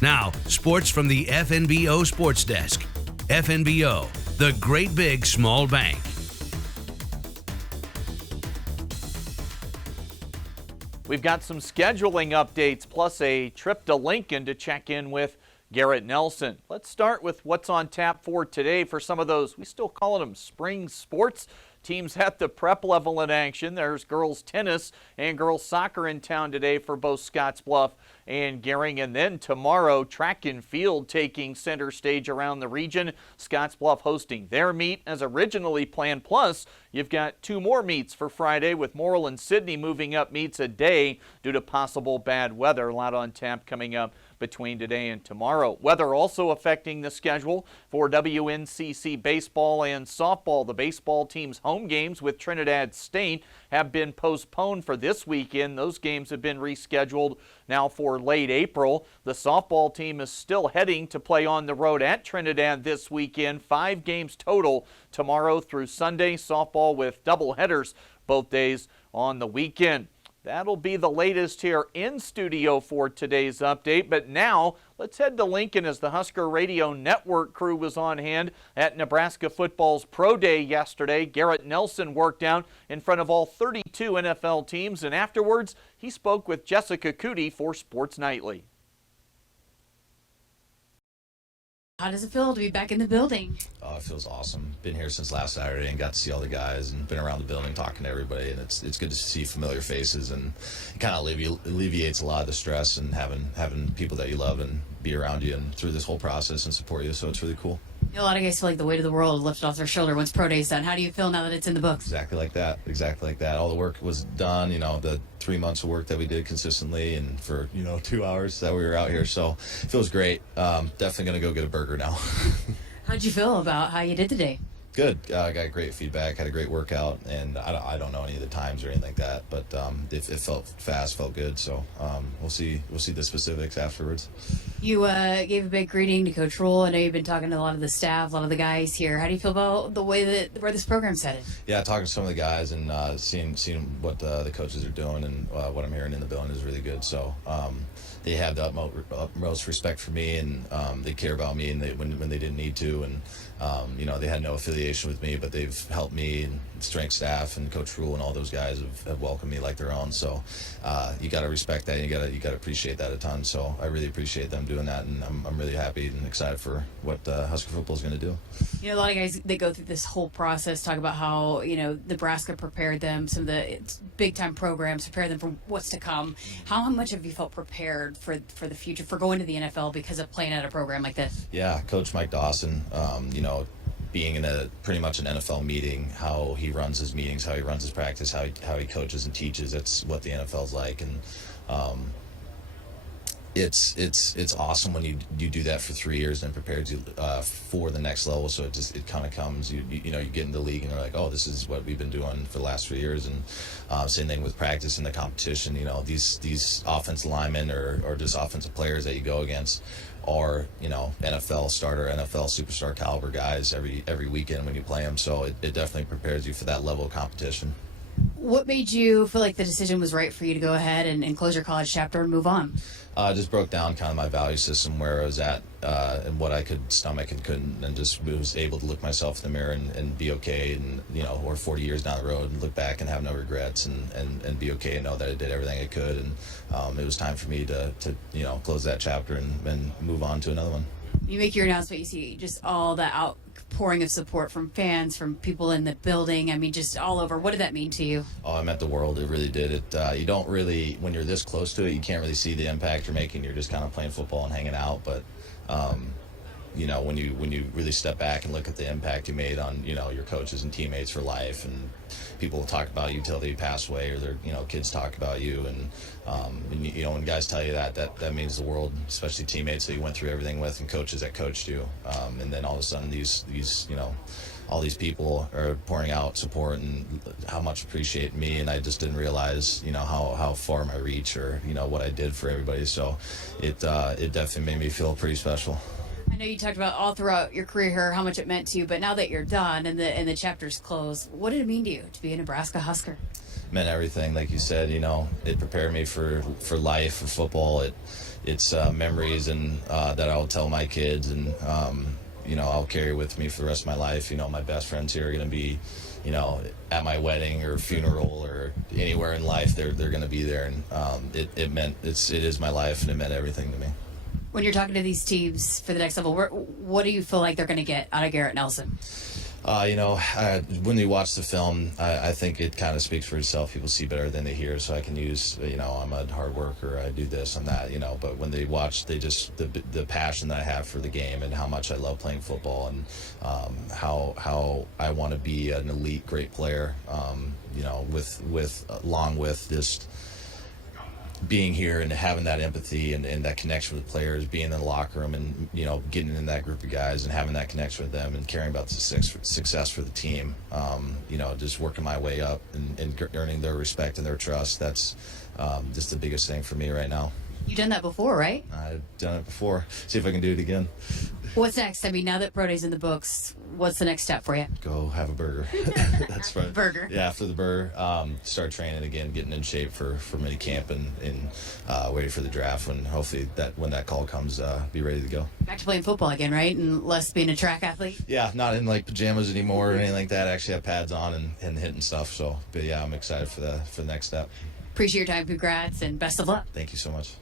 Now, sports from the FNBO Sports Desk. FNBO, the great big small bank. We've got some scheduling updates plus a trip to Lincoln to check in with Garrett Nelson. Let's start with what's on tap for today for some of those, we still call them spring sports. Teams at the prep level in action. There's girls tennis and girls soccer in town today for both Scottsbluff and Gering. And then tomorrow, track and field taking center stage around the region. Scottsbluff hosting their meet as originally planned. Plus, you've got two more meets for Friday with Morrill and Sidney moving up meets a day due to possible bad weather. A lot on tap coming up between today and tomorrow. Weather also affecting the schedule for WNCC baseball and softball. The baseball team's home games with Trinidad State have been postponed for this weekend. Those games have been rescheduled now for late April. The softball team is still heading to play on the road at Trinidad this weekend. 5 games total tomorrow through Sunday. Softball with double headers both days on the weekend. That'll be the latest here in studio for today's update. But now let's head to Lincoln as the Husker Radio Network crew was on hand at Nebraska football's Pro Day yesterday. Garrett Nelson worked out in front of all 32 NFL teams, and afterwards he spoke with Jessica Cootie for Sports Nightly. How does it feel to be back in the building? Oh, it feels awesome. Been here since last Saturday and got to see all the guys and been around the building talking to everybody, and it's good to see familiar faces, and it kind of alleviates a lot of the stress and having people that you love and be around you and through this whole process and support you, so it's really cool. You know, a lot of guys feel like the weight of the world lifted off their shoulder once Pro Day's done. How do you feel now that it's in the books? Exactly like that. All the work was done, the 3 months of work that we did consistently and for, 2 hours that we were out here. So it feels great. Definitely going to go get a burger now. How'd you feel about how you did today? Good. I got great feedback, had a great workout, and I don't know any of the times or anything like that, but it felt fast, felt good. So we'll see the specifics afterwards. You gave a big greeting to Coach Rule. I know you've been talking to a lot of the staff, a lot of the guys here. How do you feel about the way where this program's headed? Yeah, talking to some of the guys and seeing what the coaches are doing and what I'm hearing in the building is really good. So they have the utmost respect for me, and they care about me, and when they didn't need to, and they had no affiliation with me, but they've helped me, and strength staff and Coach Rule and all those guys have welcomed me like their own. So you got to respect that, and you got to appreciate that a ton. So I really appreciate them doing that, and I'm really happy and excited for what Husker football is going to do. A lot of guys, they go through this whole process, talk about how Nebraska prepared them, some of the big time programs prepared them for what's to come. How much have you felt prepared for the future, for going to the NFL because of playing at a program like this? Yeah, Coach Mike Dawson, being in pretty much an NFL meeting, how he runs his meetings, how he runs his practice, how he coaches and teaches, that's what the NFL's like. And it's awesome when you do that for 3 years and prepares you for the next level. So it kind of comes, you get in the league and you're like, oh, this is what we've been doing for the last 3 years. And same thing with practice and the competition. These offensive linemen or just offensive players that you go against are NFL starter, NFL superstar caliber guys every weekend when you play them. So it definitely prepares you for that level of competition. What made you feel like the decision was right for you to go ahead and close your college chapter and move on? Just broke down kind of my value system, where I was at and what I could stomach and couldn't, and just was able to look myself in the mirror and be okay, and or 40 years down the road and look back and have no regrets and be okay and know that I did everything I could, and it was time for me to close that chapter and move on to another one. You make your announcement, you see just all the outpouring of support from fans, from people in the building. I mean, just all over. What did that mean to you? Oh, it meant the world. It really did. You don't really, when you're this close to it, you can't really see the impact you're making. You're just kind of playing football and hanging out. But, when you really step back and look at the impact you made on, your coaches and teammates for life, and people talk about you till they pass away, or their, kids talk about you. And when guys tell you that means the world, especially teammates that you went through everything with and coaches that coached you. And then all of a sudden these all these people are pouring out support and how much appreciate me. And I just didn't realize, how far my reach or, what I did for everybody. So it definitely made me feel pretty special. I know you talked about all throughout your career here how much it meant to you, but now that you're done and the chapter's closed, what did it mean to you to be a Nebraska Husker? meant everything. Like you said, it prepared me for life, for football. It's memories and that I'll tell my kids, and I'll carry with me for the rest of my life. My best friends here are going to be, at my wedding or funeral or anywhere in life, they're going to be there, and it is my life, and it meant everything to me. When you're talking to these teams for the next level, what do you feel like they're going to get out of Garrett Nelson? When you watch the film, I think it kind of speaks for itself. People see better than they hear, so I can use, I'm a hard worker, I do this and that, but when they watch, they just, the passion that I have for the game and how much I love playing football, and how I want to be an elite, great player, along with just being here and having that empathy and that connection with players, being in the locker room and, getting in that group of guys and having that connection with them and caring about the success for the team, just working my way up and earning their respect and their trust. That's just the biggest thing for me right now. You've done that before, right? I've done it before. See if I can do it again. What's next? I mean, now that Pro Day's in the books, what's the next step for you? Go have a burger. That's right. Burger. Yeah, after the burger, start training again, getting in shape for mini camp and waiting for the draft. When hopefully when that call comes, be ready to go. Back to playing football again, right? And less being a track athlete? Yeah, not in like pajamas anymore or anything like that. I actually have pads on and hitting stuff. So, but yeah, I'm excited for the next step. Appreciate your time. Congrats and best of luck. Thank you so much.